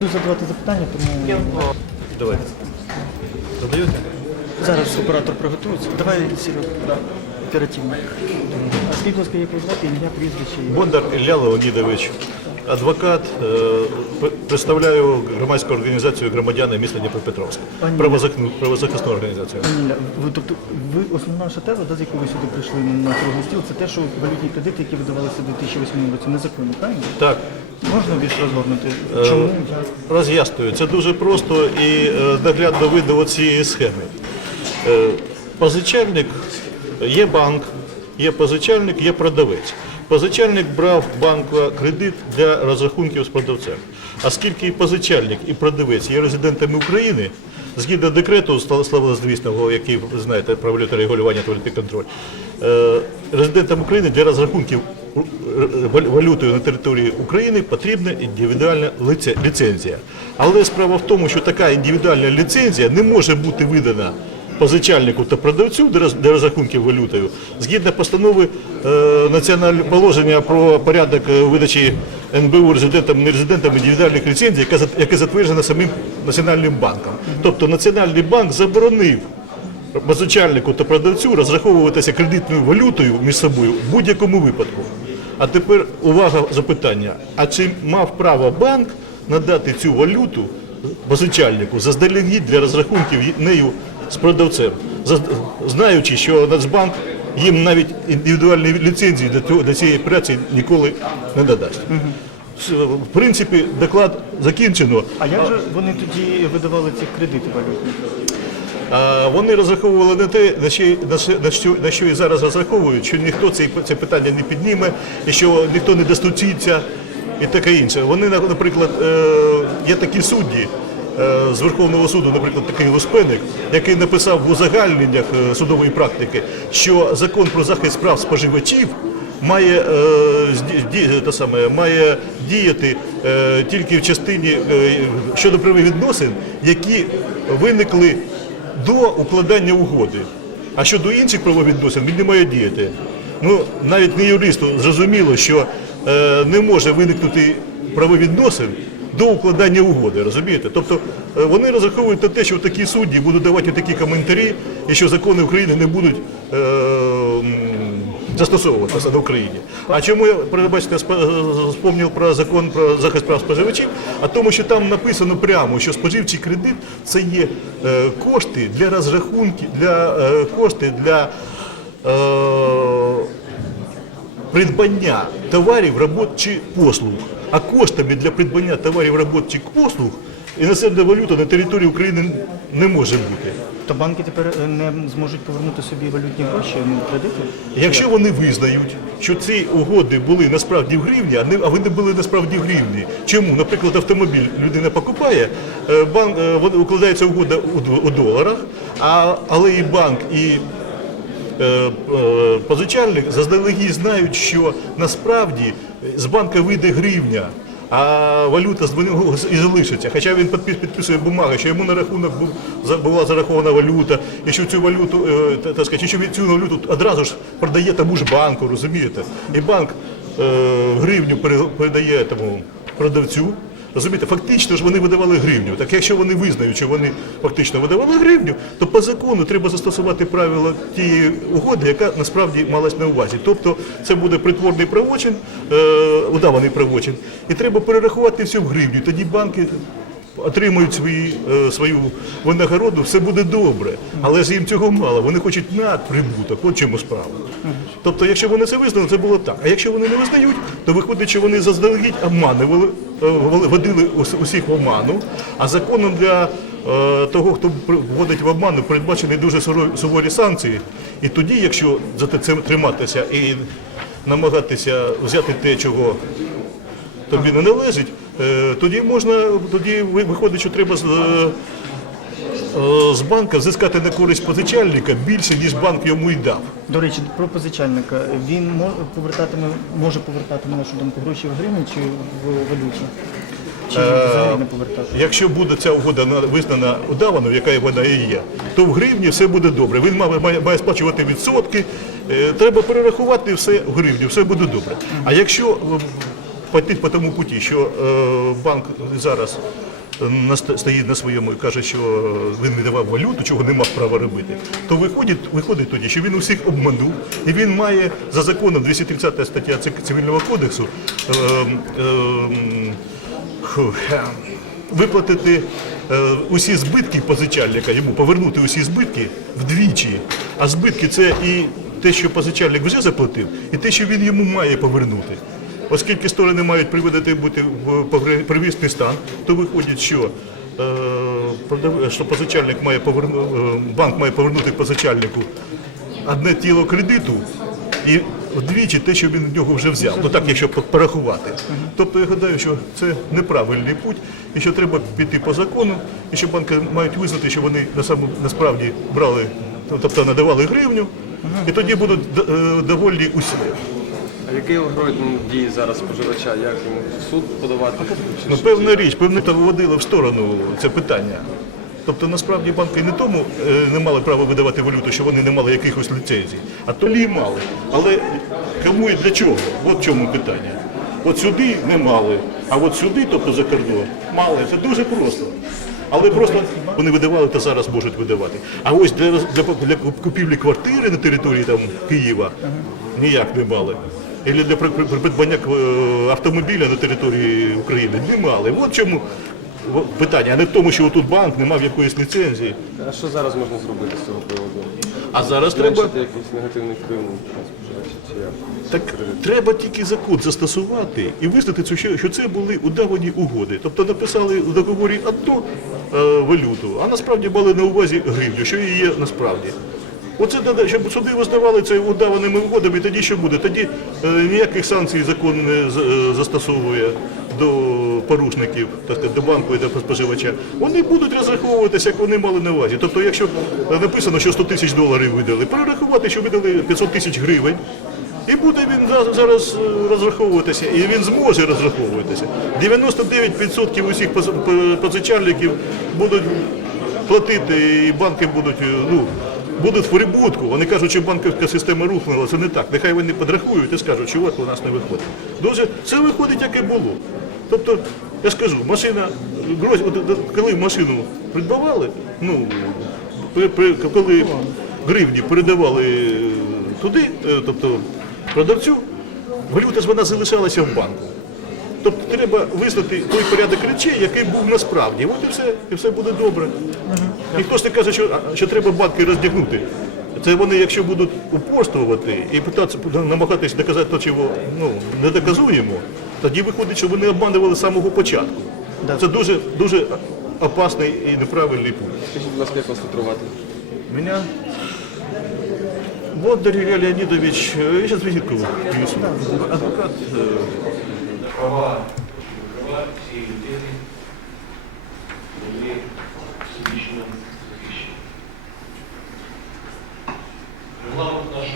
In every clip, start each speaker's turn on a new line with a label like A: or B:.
A: Буду задавати запитання, тому
B: Давайте. Задаєте?
A: зараз оператор приготується. Давай, Серега, оперативно. А скільки, будь ласка, як звати, ім'я, прізвище? і-
B: Бондар Ілля Леонідович, адвокат, е, п- представляю громадську організацію громадяни міста Дніпропетровська.
A: Пані-
B: Правозахисну, правозахисну організацію.
A: Пані ви, тобто, ви основна наша теза, да, з якою ви сюди прийшли на круглий стіл, це те, що валютні кредити, які видавалися у 2008 році, незаконні, правильно?
B: Так,
A: Можна більш розгорнути?
B: Е,
A: Чому?
B: Роз'яснюю. Це дуже просто і е, наглядно видно цієї схеми. Е, Позичальник є банк, є позичальник, є продавець. Позичальник брав банку кредит для розрахунків з продавцем. Оскільки і позичальник, і продавець є резидентами України, згідно декрету славнозвісного, який ви знаєте про регулювання та валютний контроль, е, резидентам України для розрахунків е, валютою на території України потрібна індивідуальна ліцензія. Але справа в тому, що така індивідуальна ліцензія не може бути видана позичальнику та продавцю для роз- розрахунків валютою згідно постанови е, національного положення про порядок е, видачі НБУ резидентам нерезидентам індивідуальних ліцензій, яке затверджено самим національним банком. Тобто Національний банк заборонив позичальнику та продавцю розраховуватися кредитною валютою між собою в будь-якому випадку. А тепер увага запитання: а чи мав право банк надати цю валюту позичальнику заздалегідь для розрахунків нею з продавцем, знаючи, що Нацбанк їм навіть індивідуальні ліцензії для цієї операції ніколи не надасть. В принципі, доклад закінчено.
A: А як же вони тоді видавали ці кредити валютні?
B: А вони розраховували на те, на що, на що, на що, і зараз розраховують, що ніхто це, це питання не підніме, і що ніхто не достучиться і таке інше. Вони, на- наприклад, е, є такі судді е, з Верховного суду, наприклад, такий Луспеник, який написав в узагальненнях е, судової практики, що закон про захист прав споживачів має, зді- саме, має діяти тільки в частині щодо правовідносин, які виникли до укладання угоди. А щодо інших правовідносин він не має діяти. Ну, навіть не юристу зрозуміло, що е, не може виникнути правовідносин до укладання угоди, розумієте? Тобто е, вони розраховують на те, що такі судді будуть давати такі коментарі, і що закони України не будуть е, застосовуватися на Україні. А чому я перебачте спомнив про закон про захист прав споживачів? А тому, що там написано прямо, що споживчий кредит це є е, кошти для розрахунків, для е, кошти для. Е, придбання товарів, робот чи послуг. А коштами для придбання товарів, робот чи послуг іноземна валюта на території України не може бути.
A: То банки тепер е, не зможуть повернути собі валютні гроші, ну, кредити?
B: Якщо вони визнають, що ці угоди були насправді в гривні, а не а вони були насправді в гривні. Чому? Наприклад, автомобіль людина покупає, е, банк е, укладається угода у, доларах, а але і банк і е, позичальник заздалегідь знають, що насправді з банка вийде гривня. А валюта з нього і залишиться. Хоча він підпис- підписує бумаги, що йому на рахунок була зарахована валюта, і що цю валюту, е, та- так сказати, що він цю валюту одразу ж продає тому ж банку, розумієте? І банк е, гривню пере- передає тому продавцю. Розумієте, фактично ж вони видавали гривню. Так якщо вони визнають, що вони фактично видавали гривню, то по закону треба застосувати правила тієї угоди, яка насправді малась на увазі. Тобто це буде притворний правочин, е, удаваний правочин, і треба перерахувати все в гривню. Тоді банки отримують свої, е, свою винагороду, все буде добре. Але ж їм цього мало. Вони хочуть надприбуток. От чому справа. Тобто, якщо вони це визнали, це було так. А якщо вони не визнають, то виходить, що вони заздалегідь обманювали, е, вводили ус- усіх в оману. А законом для е, того, хто вводить в обману, передбачені дуже суворі санкції. І тоді, якщо за цим триматися і намагатися взяти те, чого тобі не належить, е, тоді можна, тоді виходить, що треба з, е, з банка взискати на користь позичальника більше, ніж банк йому й дав.
A: До речі, про позичальника. Він мо- повертатиме, може повертати, на вашу думку, гроші в гривні чи в валюті? Чи
B: Е,
A: взагалі не повертати?
B: Якщо буде ця угода визнана удаваною, яка вона і є, то в гривні все буде добре. Він має, має, сплачувати відсотки. Е, Треба перерахувати все в гривню, все буде добре. А якщо пойти по тому путі, що банк зараз стоїть на своєму і каже, що він не давав валюту, чого не мав права робити, то виходить, виходить тоді, що він усіх обманув, і він має за законом 230 стаття Цивільного кодексу ем, е, виплатити е, усі збитки позичальника, йому повернути усі збитки вдвічі. А збитки це і те, що позичальник вже заплатив, і те, що він йому має повернути. Оскільки сторони мають приводити бути в первісний стан, то виходить, що, е, що позичальник має поверну, е, банк має повернути позичальнику одне тіло кредиту і вдвічі те, що він в нього вже взяв. Ну так, якщо порахувати. Тобто я гадаю, що це неправильний путь, і що треба піти по закону, і що банки мають визнати, що вони насправді брали, ну, тобто надавали гривню, і тоді будуть е, усі.
C: А який алгоритм дії зараз споживача? Як йому в суд подавати? Чи
B: Ну, певна річ, певно, то виводили в сторону це питання. Тобто насправді банки не тому е, не мали права видавати валюту, що вони не мали якихось ліцензій, а то лі мали. Але кому і для чого? От в чому питання. От сюди не мали, а от сюди, тобто за кордон, мали. Це дуже просто. Але просто вони видавали та зараз можуть видавати. А ось для, роз- для, для купівлі квартири на території там, Києва ніяк не мали. Або для при- при- придбання е, автомобіля на території України не мали. От чому питання, а не в тому, що тут банк не мав якоїсь ліцензії.
C: А що зараз можна зробити з цього приводу?
B: А зараз треба,
C: Зменшити якийсь негативний вплив на споживача чи як?
B: так, треба тільки закон застосувати і визнати, це, що, що це були удавані угоди. Тобто написали в договорі АТО е, валюту, а насправді мали на увазі гривню, що і є насправді. Оце щоб суди визнавали це удаваними угодами, тоді що буде? Тоді е, ніяких санкцій закон не е, застосовує до порушників, так сказати, до банку і до споживача. Вони будуть розраховуватися, як вони мали на увазі. Тобто, якщо написано, що 100 тисяч доларів видали, перерахувати, що видали 500 тисяч гривень, і буде він за- зараз е, розраховуватися, і він зможе розраховуватися. 99% усіх поз- позичальників будуть платити, і банки будуть, е, ну, будуть в прибутку. Вони кажуть, що банківська система рухнула, це не так. Нехай вони подрахують і скажуть, що у нас не виходить. Дуже це виходить, як і було. Тобто, я скажу, машина, коли машину придбавали, ну, коли гривні передавали туди, е, тобто продавцю, валюта ж вона залишалася в банку. Тобто треба визнати той порядок речей, який був насправді. От і все, і все буде добре. Ніхто ж не каже, що, що треба банки роздягнути. Це вони, якщо будуть упорствувати і питатися, намагатися доказати те, чого ну, не доказуємо, тоді виходить, що вони обманували з самого початку.
A: Да.
B: Це дуже, дуже опасний і неправильний путь.
C: Скажіть, будь ласка, як вас тут тривати?
B: Меня вот Илья Леонидович, э, я сейчас визитку принесу. Адвокат. э,
D: права права цієї людини були всебічно захищені. Регламент нашої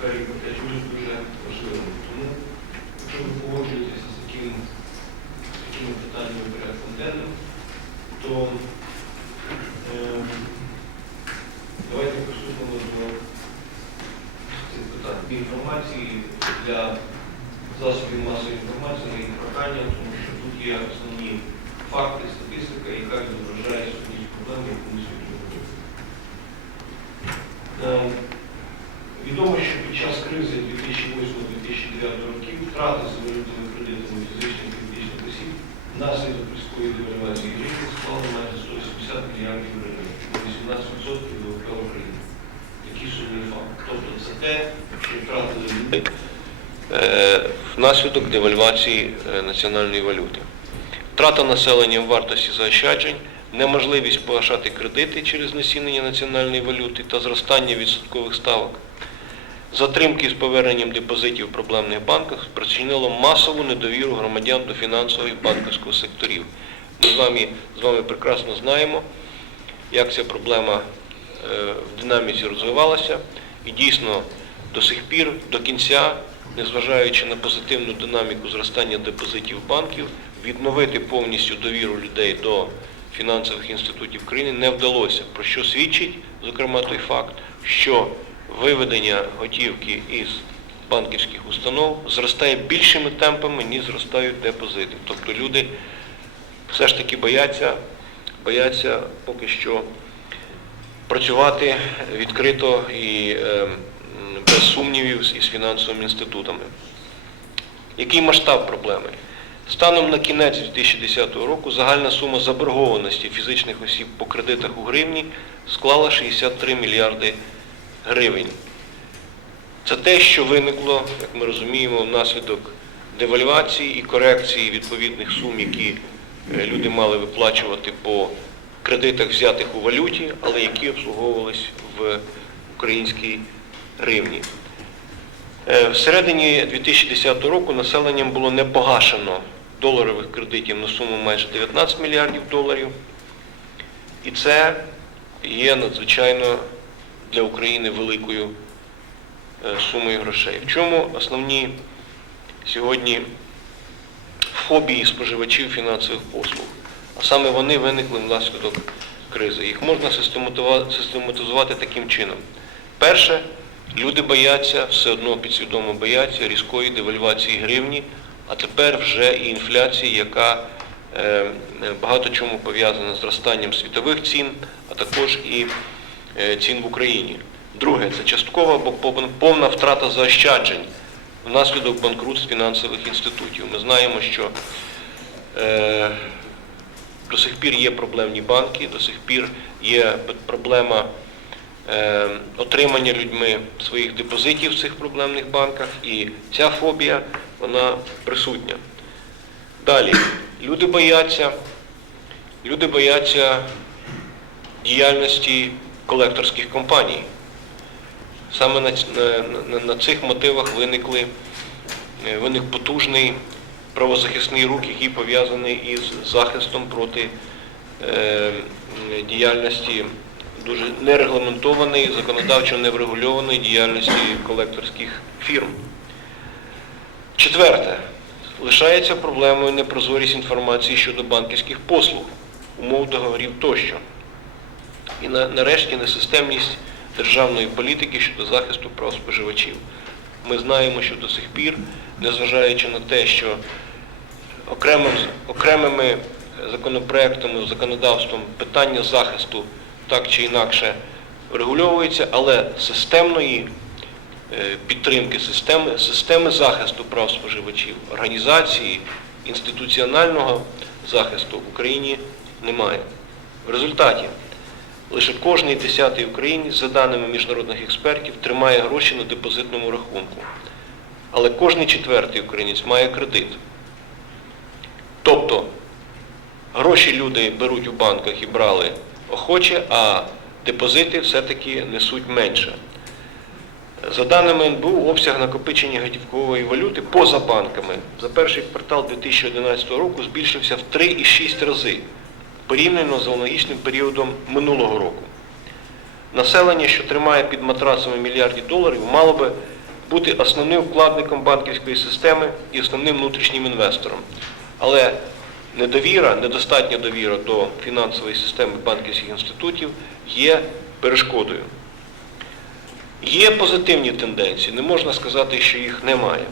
D: послуг у сфері іпотеки дуже дуже важливим. Тому, якщо ви погоджуєтеся з таким, з такими питаннями порядком денним, то е, давайте приступимо до цих питань. Інформації для засобів масової інформації на їх прохання, тому що тут є основні факти, статистика, яка відображає сутність проблеми, яку ми сьогодні говоримо. Е, Відомо, що під час кризи 2008-2009 років втрати з валютними кредитами фізичних і юридичних осіб внаслідок різкої девальвації гривні склали майже 180 мільярдів гривень, на 18% ВВП України. Такі сумні факти. Тобто це те, що втратили люди.
E: е, внаслідок девальвації е, національної валюти. Втрата населення в вартості заощаджень
D: неможливість погашати кредити через несінення національної валюти та зростання відсоткових ставок. Затримки з поверненням депозитів в проблемних банках спричинило масову недовіру громадян до фінансового і банківського секторів. Ми з вами, з вами прекрасно знаємо, як ця проблема е, в динаміці розвивалася. І дійсно до сих пір, до кінця, незважаючи на позитивну динаміку зростання депозитів банків, відновити повністю довіру людей до фінансових інститутів країни не вдалося, про що свідчить, зокрема, той факт, що виведення готівки із банківських установ зростає більшими темпами, ніж зростають депозити. Тобто люди все ж таки бояться, бояться поки що працювати відкрито і е, м, без сумнівів із фінансовими інститутами. Який масштаб проблеми? Станом на кінець 2010 року загальна сума заборгованості фізичних осіб по кредитах у гривні склала 63 мільярди гривень. Це те, що виникло, як ми розуміємо, внаслідок девальвації і корекції відповідних сум, які е, люди мали виплачувати по кредитах, взятих у валюті, але які обслуговувались в українській гривні. Е, В середині 2010 року населенням було не погашено доларових кредитів на суму майже 19 мільярдів доларів. І це є надзвичайно для України великою е, сумою грошей. В чому основні сьогодні фобії споживачів фінансових послуг? А саме вони виникли внаслідок кризи. Їх можна систематизувати таким чином. Перше, люди бояться, все одно підсвідомо бояться різкої девальвації гривні, а тепер вже і інфляції, яка е, багато чому пов'язана з зростанням світових цін, а також і е, цін в Україні. Друге, це часткова або повна втрата заощаджень внаслідок банкрутств фінансових інститутів. Ми знаємо, що е, до сих пір є проблемні банки, до сих пір є проблема отримання людьми своїх депозитів в цих проблемних банках, і ця фобія, вона присутня. Далі, люди бояться, люди бояться діяльності колекторських компаній. Саме на, на, на, на цих мотивах виникли, е, виник потужний правозахисний рух, який пов'язаний із захистом проти е, діяльності дуже нерегламентованої, законодавчо неврегульованої діяльності колекторських фірм. Четверте. Лишається проблемою непрозорість інформації щодо банківських послуг, умов договорів тощо. І на- нарешті несистемність державної політики щодо захисту прав споживачів. Ми знаємо, що до сих пір, незважаючи на те, що окремим, окремими законопроектами, законодавством питання захисту так чи інакше врегульовується, але системної е, підтримки системи, системи захисту прав споживачів, організації інституціонального захисту в Україні немає. В результаті лише кожний десятий українець, за даними міжнародних експертів, тримає гроші на депозитному рахунку. Але кожний четвертий українець має кредит. Тобто гроші люди беруть у банках і брали охоче, а депозити все-таки несуть менше. За даними НБУ, обсяг накопичення готівкової валюти поза банками за перший квартал 2011 року збільшився в 3,6 рази порівняно з аналогічним періодом минулого року. Населення, що тримає під матрасами мільярді доларів, мало би бути основним вкладником банківської системи і основним внутрішнім інвестором. Але недовіра, недостатня довіра до фінансової системи банківських інститутів є перешкодою. Є позитивні тенденції, не можна сказати, що їх немає.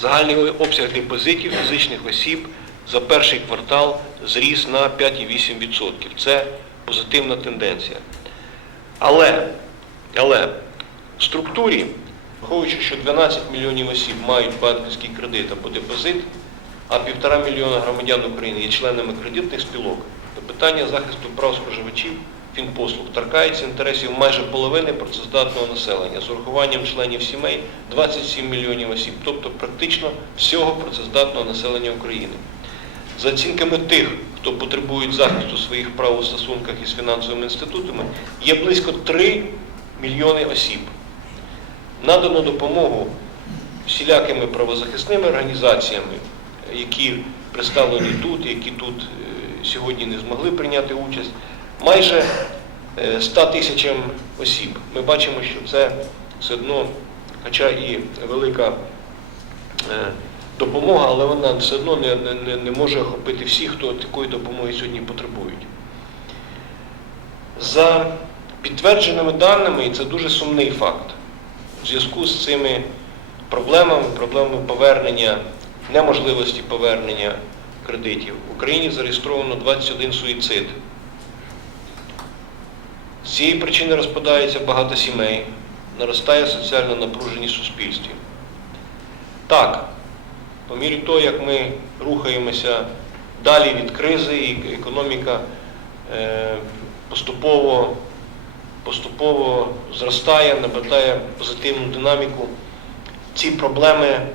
D: Загальний обсяг депозитів фізичних осіб за перший квартал зріс на 5,8%. Це позитивна тенденція. Але, але в структурі, враховуючи, що 12 мільйонів осіб мають банківський кредит або депозит, а півтора мільйона громадян України є членами кредитних спілок, то питання захисту прав споживачів фінпослуг торкається інтересів майже половини працездатного населення з урахуванням членів сімей 27 мільйонів осіб, тобто практично всього працездатного населення України. За оцінками тих, хто потребують захисту своїх прав у стосунках із фінансовими інститутами, є близько 3 мільйони осіб. Надано допомогу всілякими правозахисними організаціями, які представлені тут, які тут е, сьогодні не змогли прийняти участь, майже е, 100 тисячам осіб. Ми бачимо, що це все одно, хоча і велика е, допомога, але вона все одно не- не, не може охопити всіх, хто такої допомоги сьогодні потребують. За підтвердженими даними, і це дуже сумний факт, в зв'язку з цими проблемами, проблемами повернення, неможливості повернення кредитів, в Україні зареєстровано 21 суїцид. З цієї причини розпадається багато сімей, наростає соціальна напруженість суспільстві. Так, по мірі того, як ми рухаємося далі від кризи, і економіка е, поступово, поступово зростає, набирає позитивну динаміку, ці проблеми,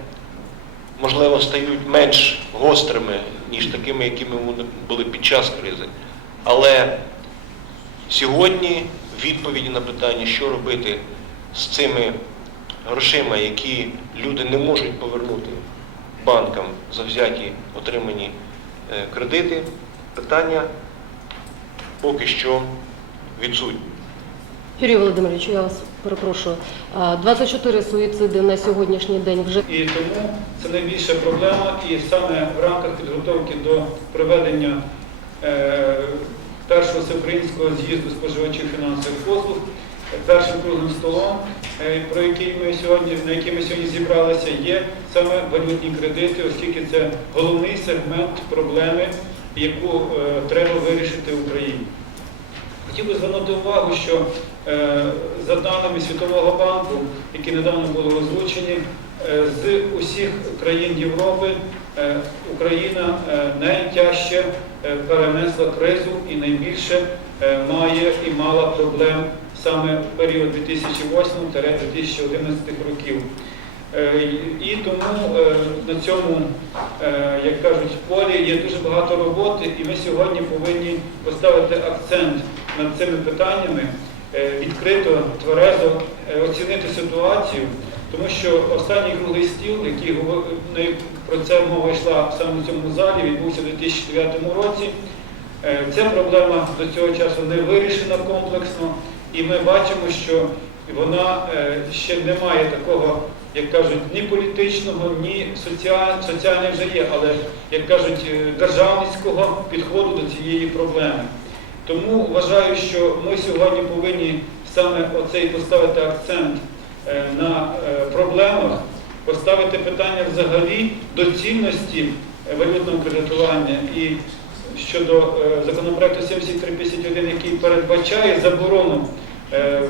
D: можливо, стають менш гострими, ніж такими, якими вони були під час кризи. Але сьогодні відповіді на питання, що робити з цими грошима, які люди не можуть повернути банкам за взяті отримані е, кредити, питання поки що відсутні.
F: Юрій Володимирович, я вас перепрошую. 24 суїциди на сьогоднішній день вже
G: І тому це найбільша проблема, і саме в рамках підготовки до проведення е, першого всеукраїнського з'їзду споживачів фінансових послуг, першим круглим столом, е, про який ми сьогодні, на який ми сьогодні зібралися, є саме валютні кредити, оскільки це головний сегмент проблеми, яку е, треба вирішити в Україні. Хотів би звернути увагу, що е, за даними Світового банку, які недавно були озвучені, е, з усіх країн Європи е, Україна найтяжче перенесла кризу і найбільше має і мала проблем саме в період 2008-2011 років. І тому на цьому, як кажуть, полі є дуже багато роботи, і ми сьогодні повинні поставити акцент над цими питаннями, е, відкрито, тверезо е, оцінити ситуацію, тому що останній круглий стіл, який про це мова йшла саме в цьому залі, відбувся у 2009 році. Е, Ця проблема до цього часу не вирішена комплексно, і ми бачимо, що вона ще не має такого, як кажуть, ні політичного, ні соціаль... соціального вже є, але, як кажуть, державницького підходу до цієї проблеми. Тому вважаю, що ми сьогодні повинні саме оцей поставити акцент е, на е, проблемах, поставити питання взагалі доцільності е, валютного кредитування і щодо законопроекту 7351, який передбачає заборону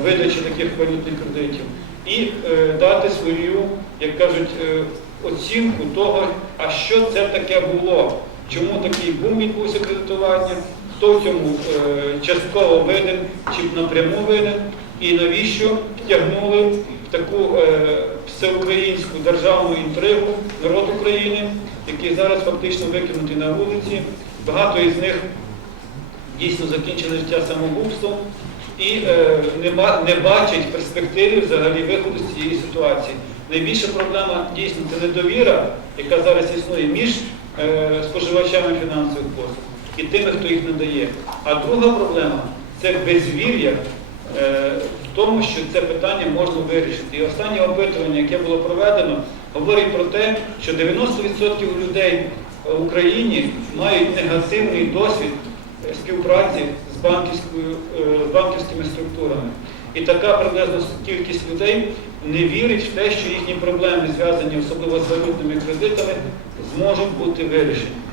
G: видачі таких валютних кредитів, і дати свою, як кажуть, оцінку того, а що це таке було, чому такий бум відбувся кредитування, хто в цьому е, частково винен чи напряму винен, і навіщо втягнули в таку е, всеукраїнську державну інтригу народ України, який зараз фактично викинутий на вулиці. Багато із них дійсно закінчили життя самогубством і е, не, ба- не бачать перспективи взагалі виходу з цієї ситуації. Найбільша проблема дійсно це недовіра, яка зараз існує між споживачами фінансових послуг і тими, хто їх надає. А друга проблема це безвір'я е, в тому, що це питання можна вирішити. І останнє опитування, яке було проведено, говорить про те, що 90% людей в Україні мають негативний досвід е, співпраці з, е, з банківськими структурами. І така приблизно кількість людей не вірить в те, що їхні проблеми, зв'язані особливо з валютними кредитами, зможуть бути вирішені.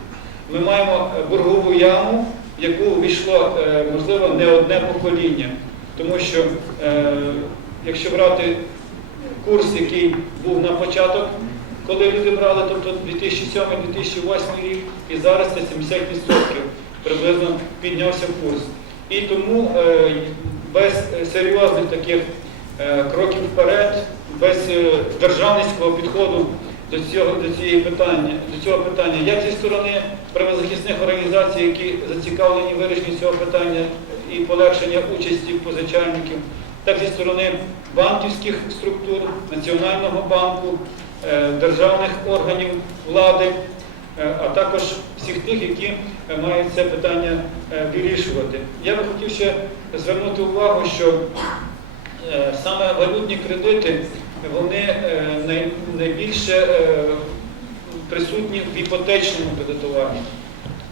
G: Ми маємо е, боргову яму, в яку увійшло, е, можливо, не одне покоління. Тому що, е, якщо брати курс, який був на початок, коли люди брали, тобто 2007-2008 рік, і зараз це 70% приблизно піднявся курс. І тому без серйозних таких кроків вперед, без державницького підходу до цього до цієї питання, до цього питання, як зі сторони правозахисних організацій, які зацікавлені в вирішенні цього питання і полегшення участі позичальників, так зі сторони банківських структур, Національного банку, е, державних органів влади, е, а також всіх тих, які е, мають це питання вирішувати. Я би хотів ще звернути увагу, що Саме валютні кредити, вони е, най- найбільше е, присутні в іпотечному кредитуванні.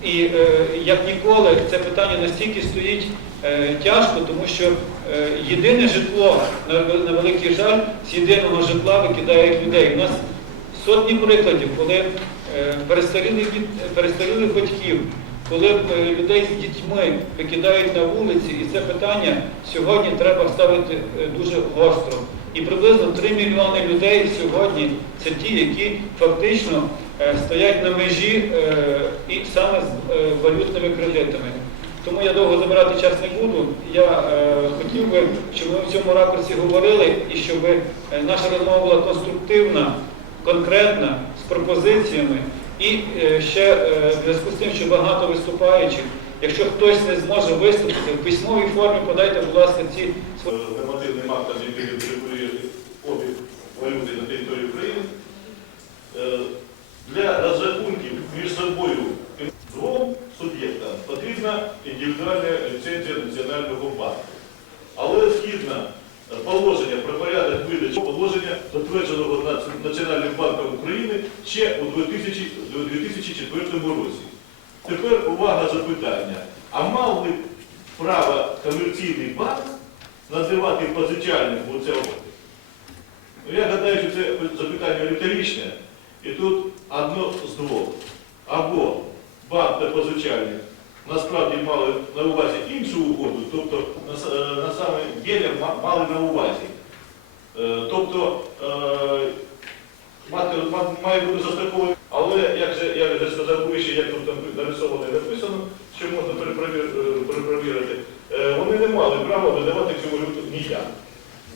G: І е, як ніколи це питання настільки стоїть тяжко, тому що єдине житло, на, великий жаль, з єдиного житла викидають людей. У нас сотні прикладів, коли перестарілих, перестарілих батьків, коли людей з дітьми викидають на вулиці, і це питання сьогодні треба ставити дуже гостро. І приблизно 3 мільйони людей сьогодні це ті, які фактично е, стоять на межі е, і саме з е, валютними кредитами. Тому я довго забирати час не буду. Я хотів би, щоб ми в цьому ракурсі говорили і щоб наша розмова була конструктивна, конкретна, з пропозиціями. І ще в зв'язку з тим, що багато виступаючих, якщо хтось не зможе виступити, в письмовій формі подайте, будь ласка, ці свої.
B: Валюти на території України, е, для розрахунків між собою двом суб'єктам потрібна індивідуальна ліцензія Національного банку. Але згідно положення про порядок видачі положення, затвердженого Національним банком України ще у 2000 2004 році. Тепер увага запитання. А мав ли право комерційний банк називати позичальником цього? Я гадаю, що це запитання риторичне, і тут одно з двох. Або банк та позичальник насправді мали на увазі іншу угоду, тобто на, е, саме ділі мали на увазі. Е, Тобто е, мати, має бути застроковий, але як же я вже сказав вище, як тут там нарисовано і написано, що можна е, перепровірити, е, вони не мали права видавати цю валюту ніяк.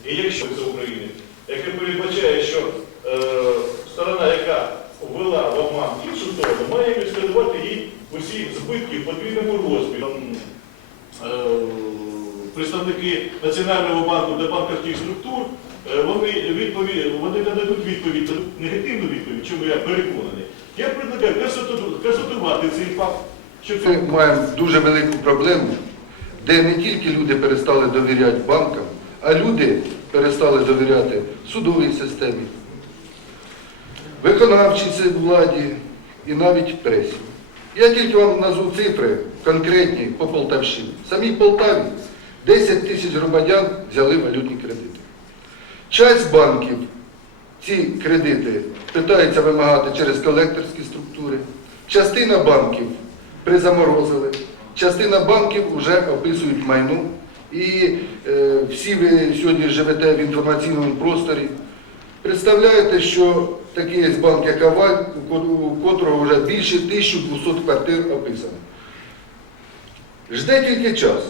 B: І якщо це України, яке передбачає, що е, сторона, яка ввела в обман іншу сторону, має відшкодувати їй усі збитки в подвійному розмірі. Е, Представники Національного банку та банківських структур, е, вони, відповідь, вони не дадуть відповідь, негативну відповідь, чому я переконаний. Я предлагаю констату- констатувати цей факт,
H: Ми маємо дуже велику проблему, де не тільки люди перестали довіряти банкам, а люди перестали довіряти судовій системі, виконавчій владі і навіть пресі. Я тільки вам назву цифри конкретні по Полтавщині. В самій Полтаві 10 тисяч громадян взяли валютні кредити. Часть банків ці кредити питаються вимагати через колекторські структури. Частина банків призаморозили, частина банків вже описують майно. І е, всі ви сьогодні живете в інформаційному просторі. Представляєте, що такий є банк, як Аваль, у котрого вже більше 1200 квартир описано. Жде тільки час.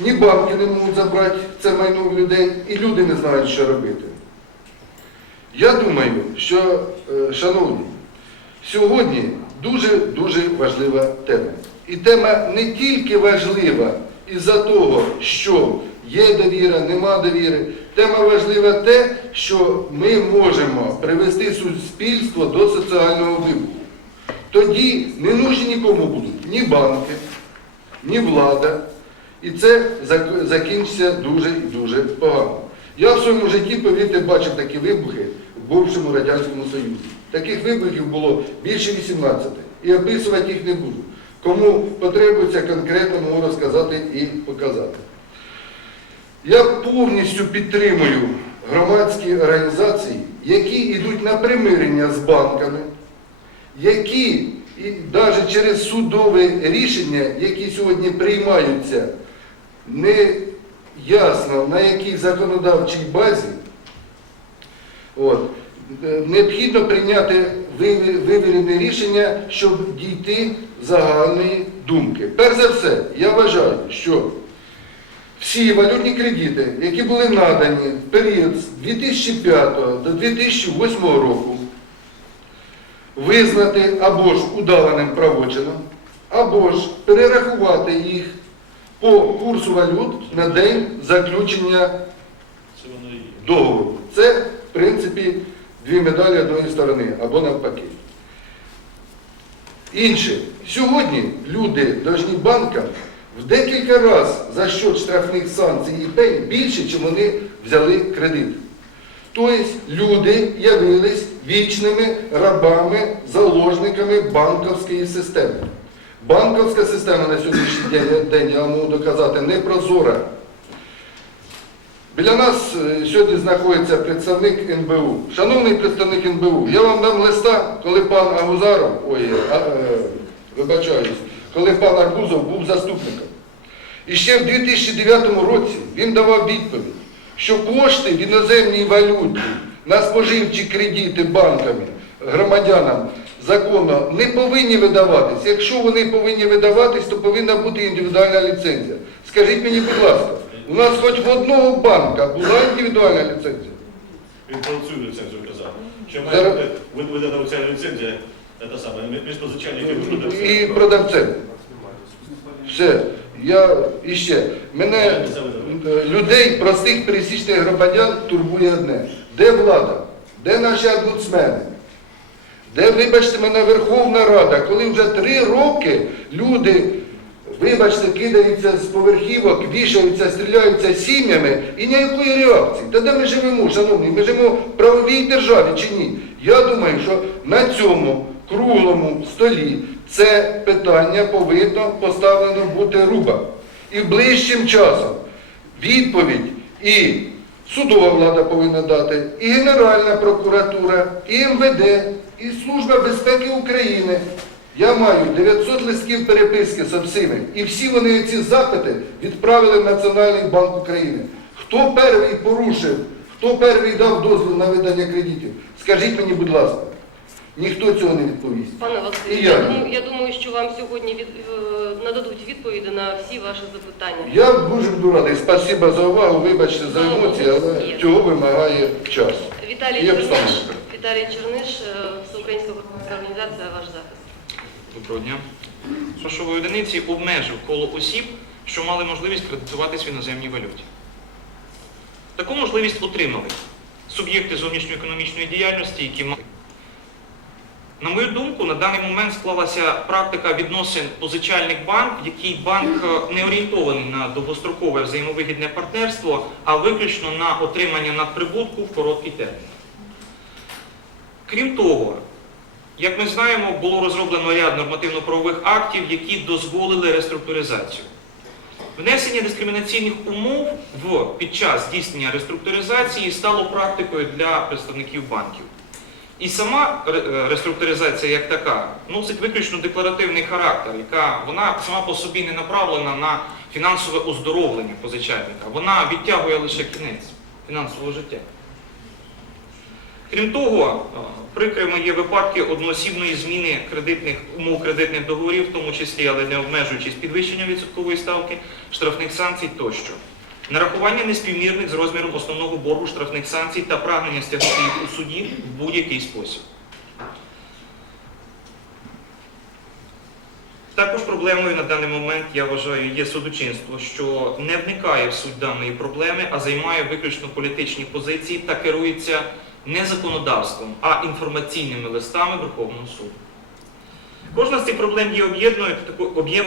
H: Ні банки не можуть забрати це майно в людей, і люди не знають, що робити. Я думаю, що, е, шановні, сьогодні дуже-дуже важлива тема. І тема не тільки важлива із-за того, що є довіра, нема довіри. Тема важлива те, що ми можемо привести суспільство до соціального вибуху. Тоді не нужні нікому будуть ні банки, ні влада. І це закінчиться дуже і дуже погано. Я в своєму житті, повірте, бачив такі вибухи в бувшому Радянському Союзі. Таких вибухів було більше 18, і описувати їх не буду. Кому потребується конкретно, можу розказати і показати. Я повністю підтримую громадські організації, які йдуть на примирення з банками, які і навіть через судове рішення, які сьогодні приймаються, не ясно на якій законодавчій базі, от, необхідно прийняти вивірене рішення, щоб дійти загальної думки. Перш за все, я вважаю, що всі валютні кредити, які були надані в період з 2005 до 2008 року, визнати або ж удаленим правочином, або ж перерахувати їх по курсу валют на день заключення договору. Це, в принципі, дві медалі одної сторони, або навпаки. Інше. Сьогодні люди должні банкам в декілька разів за счет штрафних санкцій і пень більше, ніж вони взяли кредит. Тобто люди явились вічними рабами, заложниками банківської системи. Банківська система на сьогоднішній день, я можу доказати, не прозора. Біля нас е, сьогодні знаходиться представник НБУ. Шановний представник НБУ, я вам дам листа, коли пан Агузаров, ой, а, е, вибачаюсь, коли пан Арбузов був заступником. І ще в 2009 році він давав відповідь, що кошти в іноземній валюті на споживчі кредити банками громадянам законно не повинні видаватись. Якщо вони повинні видаватись, то повинна бути індивідуальна ліцензія. Скажіть мені, будь ласка, у нас хоч в одного банка була індивідуальна ліцензія?
I: Він про цю ліцензію казав. Що має бути ви- видана ця ліцензія, це саме, між позичальником і продавцем.
H: І продавцем. Все. Я іще. Мене е, людей, простих пересічних громадян, турбує одне. Де влада? Де наші омбудсмени? Де, вибачте мене, Верховна Рада, коли вже три роки люди, вибачте, кидаються з поверхівок, вішаються, стріляються сім'ями і ніякої реакції. Та де ми живемо, шановні? Ми живемо в правовій державі чи ні? Я думаю, що на цьому круглому столі це питання повинно поставлено бути руба. І ближчим часом відповідь і судова влада повинна дати, і Генеральна прокуратура, і МВД, і Служба безпеки України. Я маю 900 листків переписки з всіми, і всі вони ці запити відправили в Національний банк України. Хто перший порушив, хто перший дав дозвіл на видання кредитів? Скажіть мені, будь ласка, ніхто цього не відповість.
F: Пане Василю,
H: я.
F: я думаю, я думаю, що вам сьогодні від, е, нададуть відповіді на всі ваші запитання.
H: Я дуже буду радий. Спасибо за увагу, вибачте за емоції, але цього вимагає час.
F: Віталій Черниш. Віталій Черниш, е, Всеукраїнська громадська організація Ваш захист.
J: Доброго дня. Грошової одиниці обмежив коло осіб, що мали можливість кредитуватись в іноземній валюті. Таку можливість отримали суб'єкти зовнішньоекономічної діяльності, які мали. На мою думку, на даний момент склалася практика відносин позичальник банк, в який банк е, не орієнтований на довгострокове взаємовигідне партнерство, а виключно на отримання надприбутку в короткий термін. Крім того, як ми знаємо, було розроблено ряд нормативно-правових актів, які дозволили реструктуризацію. Внесення дискримінаційних умов в, під час здійснення реструктуризації стало практикою для представників банків. І сама е, реструктуризація як така носить виключно декларативний характер, яка вона сама по собі не направлена на фінансове оздоровлення позичальника. Вона відтягує лише кінець фінансового життя. Крім того, е, прикрими є випадки одноосібної зміни кредитних умов кредитних договорів, в тому числі, але не обмежуючись підвищенням відсоткової ставки, штрафних санкцій тощо. Нарахування неспівмірних з розміром основного боргу штрафних санкцій та прагнення стягнути їх у суді в будь-який спосіб. Також проблемою на даний момент, я вважаю, є судочинство, що не вникає в суть даної проблеми, а займає виключно політичні позиції та керується не законодавством, а інформаційними листами Верховного суду. Кожна з цих проблем є об'єдною об'єм-